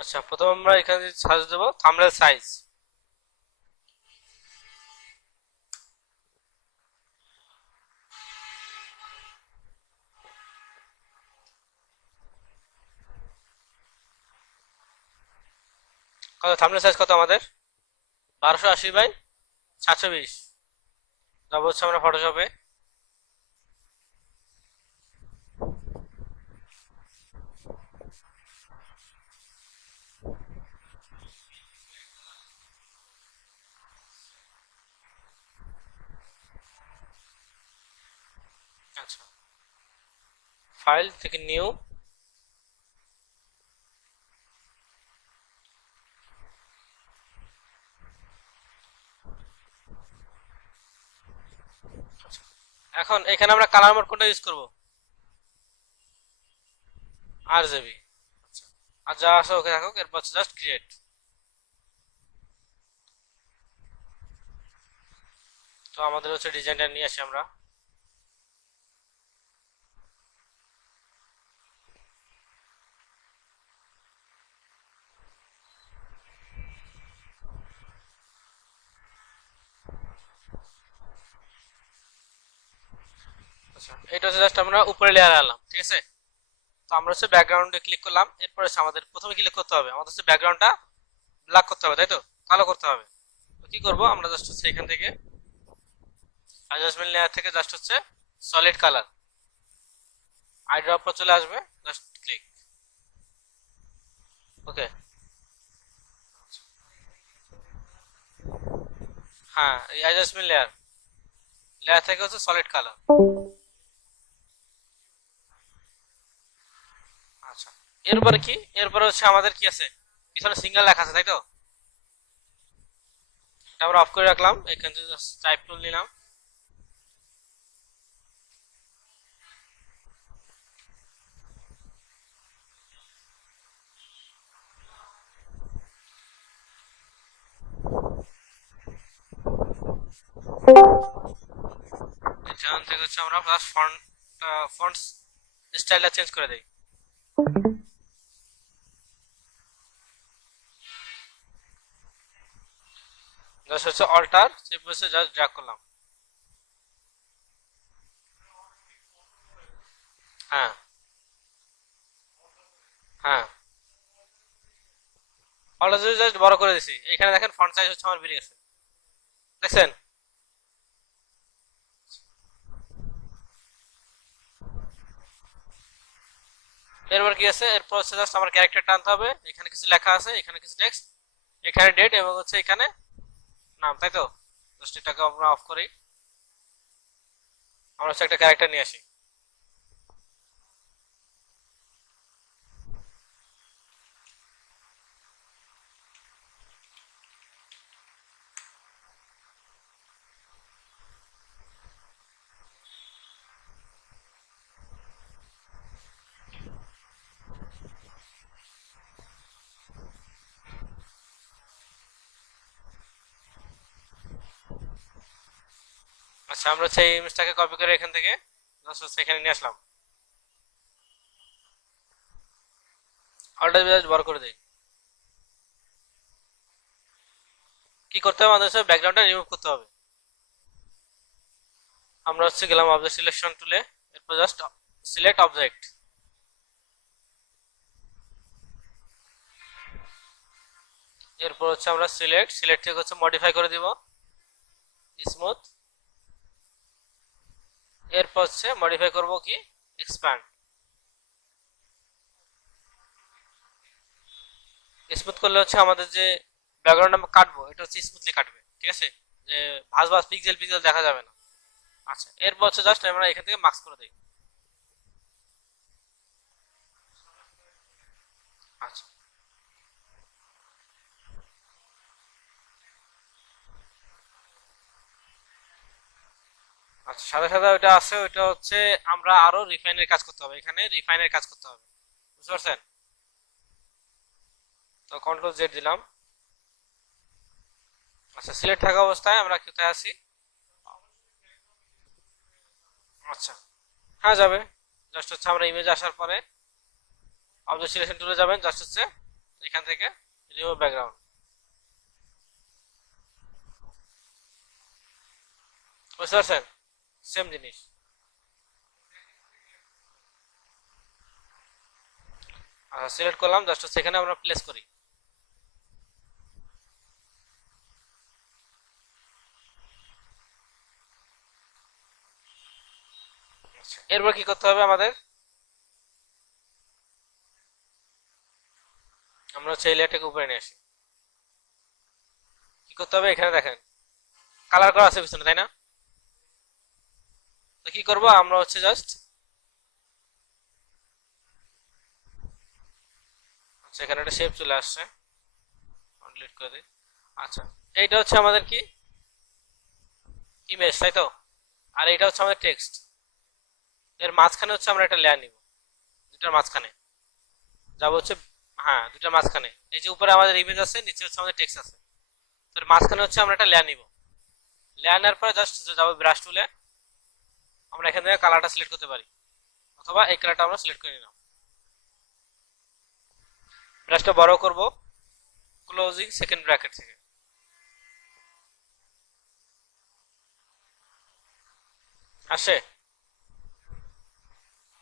আচ্ছা, প্রথম আমরা এখানে সার্চ দেবো থাম্বনেল সাইজ। কত থাম্বনেল সাইজ কত আমাদের? 1280 বাই 720। যাবো হচ্ছে আমরা ফটোশপে। আচ্ছা, ফাইল থেকে নিউ। এখন এখানে আমরা কালার মোড কোনটা ইউজ করব? RGB। আচ্ছা, আর যা আছে ওকে থাকুক, এরপর জাস্ট ক্রিয়েট। তো আমাদের হচ্ছে ডিজাইনটা নিয়ে আসি আমরা। আচ্ছা, এটা হচ্ছে জাস্ট আমরা উপরে লেয়ার আনলাম, ঠিক আছে। তো আমরা হচ্ছে ব্যাকগ্রাউন্ডে ক্লিক করলাম, এরপর হচ্ছে আমাদের প্রথমে ক্লিক করতে হবে, আমাদের হচ্ছে ব্যাকগ্রাউন্ডটা ব্ল্যাক করতে হবে, তাই তো, কালো করতে হবে। তো কি করব আমরা, জাস্ট হচ্ছে এখান থেকে অ্যাডজাস্টমেন্ট লেয়ার থেকে জাস্ট হচ্ছে সলিড কালার আই ড্রপ পর চলে আসবে, জাস্ট ক্লিক। ওকে। হ্যাঁ, এই অ্যাডজাস্টমেন্ট লেয়ার লেয়ার থেকে হচ্ছে সলিড কালার। আচ্ছা, এরপরে কি, এরপরে হচ্ছে আমাদের কি আছে, পিছনে সিঙ্গেল লেখা আছে, তাই তো। এটা আমরা অফ করে রাখলাম, এখান থেকে টাইপ টুল নিলাম। এখান থেকে হচ্ছে আমরা প্লাস ফন্ট স্টাইলটা চেঞ্জ করে দেই। জাস্ট হচ্ছে অল্টার চেপ বসে জাস্ট ড্র্যাগ করলাম। হ্যাঁ, হ্যাঁ, অল্টার জাস্ট বড় করে দিছি, এখানে দেখেন ফন্ট সাইজ হচ্ছে আমার বেড়ে গেছে, দেখছেন। এরপর কি আছে, এরপর হচ্ছে জাস্ট আমার ক্যারেক্টার টানতে হবে, এখানে কিছু লেখা আছে, এখানে কিছু টেক্সট, এখানে ডেট এবং হচ্ছে এখানে নাম, তাই তো। জাস্ট এটাকে আমরা অফ করি, আমরা হচ্ছে একটা ক্যারেক্টার নিয়ে আসি। আচ্ছা, আমরা হচ্ছে এই ইমেজটাকে কপি করে এখান থেকে জাস্ট হচ্ছে এখানে নিয়ে আসলাম, অল্টার জাস্ট বড় করে দিই। কি করতে হবে, আমাদের হচ্ছে ব্যাকগ্রাউন্ডটা রিমুভ করতে হবে। আমরা হচ্ছে গেলাম অবজেক্ট সিলেকশন টুলে, এরপর জাস্ট সিলেক্ট অবজেক্ট, এরপর হচ্ছে আমরা সিলেক্ট থেকে হচ্ছে মডিফাই করে দিব স্মুথ, এরপর হচ্ছে মডিফাই করব কি এক্সপ্যান্ড। স্মুথ করলে হচ্ছে আমাদের যে ব্যাকগ্রাউন্ড আমরা কাটবো এটা হচ্ছে স্মুথলি কাটবে, ঠিক আছে, যে ভাঁজ ভাঁজ পিক্সেল পিক্সেল দেখা যাবে না। আচ্ছা, এরপর হচ্ছে জাস্ট আমরা এখান থেকে মার্কস করে দিই। আচ্ছা, আচ্ছা, সাদা সাদা ওইটা আছে, ওইটা হচ্ছে আমরা আরো রিফাইনের কাজ করতে হবে, এখানে রিফাইনের কাজ করতে হবে, বুঝতে পারছেন। তো কন্ট্রোল জেড দিলাম। আচ্ছা, সিলেক্ট থাকা অবস্থায় আমরা কোথায় আছি? আচ্ছা, হ্যাঁ যাবে। জাস্ট হচ্ছে আমরা ইমেজ আসার পরে অবজেক্ট সিলেকশন টুলে যাবেন, জাস্ট হচ্ছে এখান থেকে রিমুভ ব্যাকগ্রাউন্ড, বুঝতে পারছেন? সেম জিনিস। আচ্ছা সিলেক্ট করলাম, জাস্ট সেখানে আমরা প্লেস করি। আচ্ছা, এরপর কি করতে হবে আমাদের? আমরা হচ্ছে এই লেয়ারটাকে উপরে নিয়ে আসি। কি করতে হবে? এখানে দেখেন কালার করা আছে পিছনে, তাই না? তো কি করব আমরা হচ্ছে জাস্ট আচ্ছা এখানে একটা শেপ চলে আসছে, ডিলিট করে দিই। আচ্ছা এইটা হচ্ছে আমাদের কি ইমেজ, তাই তো? আর এটা হচ্ছে আমাদের টেক্সট। এর মাঝখানে হচ্ছে আমরা একটা লেয়ার নিব, দুটার মাঝখানে যাব হচ্ছে, হ্যাঁ দুটার মাঝখানে। এই যে উপরে আমাদের ইমেজ আছে, নিচে হচ্ছে আমাদের টেক্সট আছে, তো এর মাঝখানে হচ্ছে আমরা একটা লেয়ার নিব। লেয়ার নেওয়ার পরে জাস্ট যাবো ব্রাশ টুলে, আমরা এখান থেকে কালারটা সিলেক্ট করতে পারি, অথবা এই কালারটা আমরা সিলেক্ট করে নিলাম। ব্রাশটা বড় করব, ক্লোজিং সেকেন্ড ব্র্যাকেট থেকে। আসে,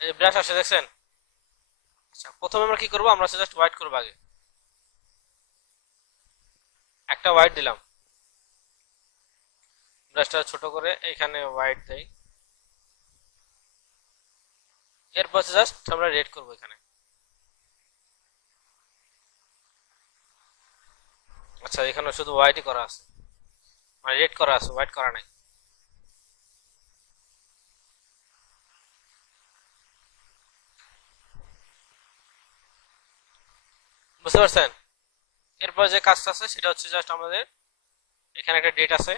এই ব্রাশ আসে দেখছেন? আচ্ছা প্রথমে আমরা কি করব, আমরা জাস্ট হোয়াইট করব আগে, একটা হোয়াইট দিলাম, ব্রাশটা ছোট করে এখানে হোয়াইট দেই। এরপর জাস্ট আমরা রেড করব এখানে। আচ্ছা এখানে শুধু হোয়াইটই করা আছে, মানে রেড করা আছে, হোয়াইট করা নাই। বুঝতে পারছেন? এরপর যে কাজটা আছে সেটা হচ্ছে জাস্ট আমাদের এখানে একটা ডেট আছে,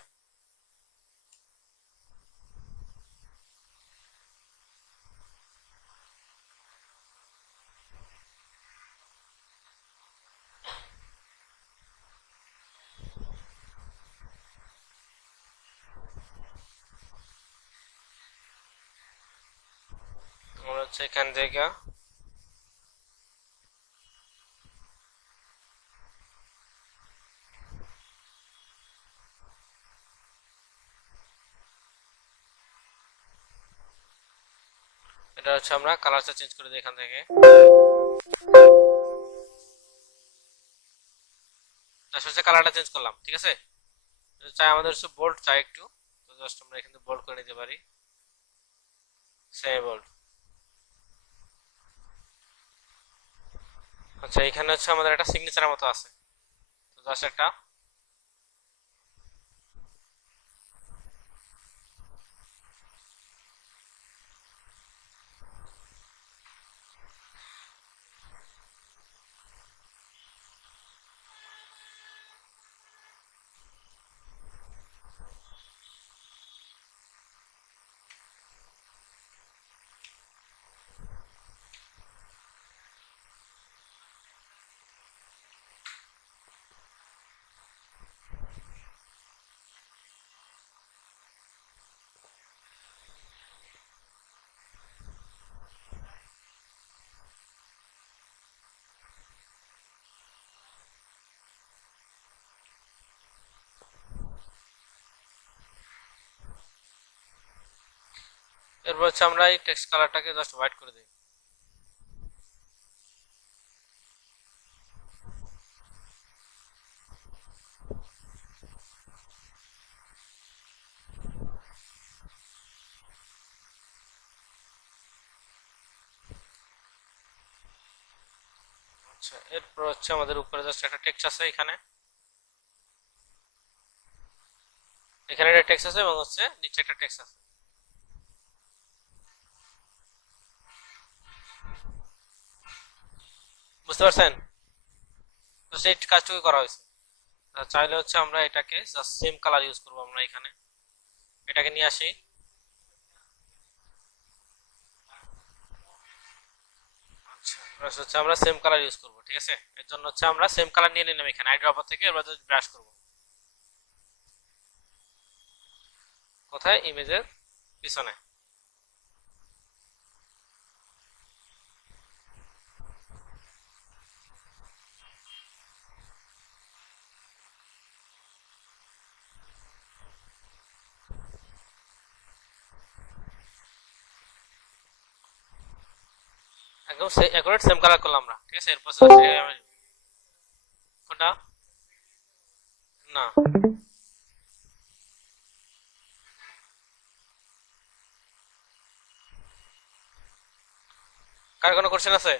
আমরা হচ্ছে এখান থেকে এটা হচ্ছে আমরা কালারটা চেঞ্জ করে দিই এখান থেকে, জাস্ট হচ্ছে কালারটা চেঞ্জ করলাম, ঠিক আছে? চাই আমাদের হচ্ছে বোল্ড চাই একটু, তো জাস্ট আমরা এখানে বোল্ড করে নিতে পারি, সেমি বোল্ড। আচ্ছা এখানে হচ্ছে আমাদের একটা সিগনেচারের মতো আছে, তো জাস্ট একটা এরপর হচ্ছে আমরা এই টেক্সট কালারটাকে জাস্ট হোয়াইট করে দিই। আচ্ছা এরপর হচ্ছে আমাদের উপরে জাস্ট একটা টেক্সট আছে, এখানে এখানে একটা টেক্সট আছে এবং হচ্ছে নিচে একটা টেক্সট আছে। বুঝতে পারছেন? তো সেই কাজটুকু করা হয়েছে। চাইলে হচ্ছে আমরা এটাকে জাস্ট সেম কালার ইউজ করবো, আমরা এখানে এটাকে নিয়ে আসি। আচ্ছা হচ্ছে আমরা সেম কালার ইউজ করবো, ঠিক আছে? এর জন্য হচ্ছে আমরা সেম কালার নিয়ে নিলাম এখানে আইড্রপার থেকে, এবার ব্রাশ করবো কোথায়, ইমেজের পিছনে। একদম অ্যাকুরেট সেম কালার করলাম আমরা, ঠিক আছে। এরপর কোনটা না, কার কোনো কোশ্চেন আছে?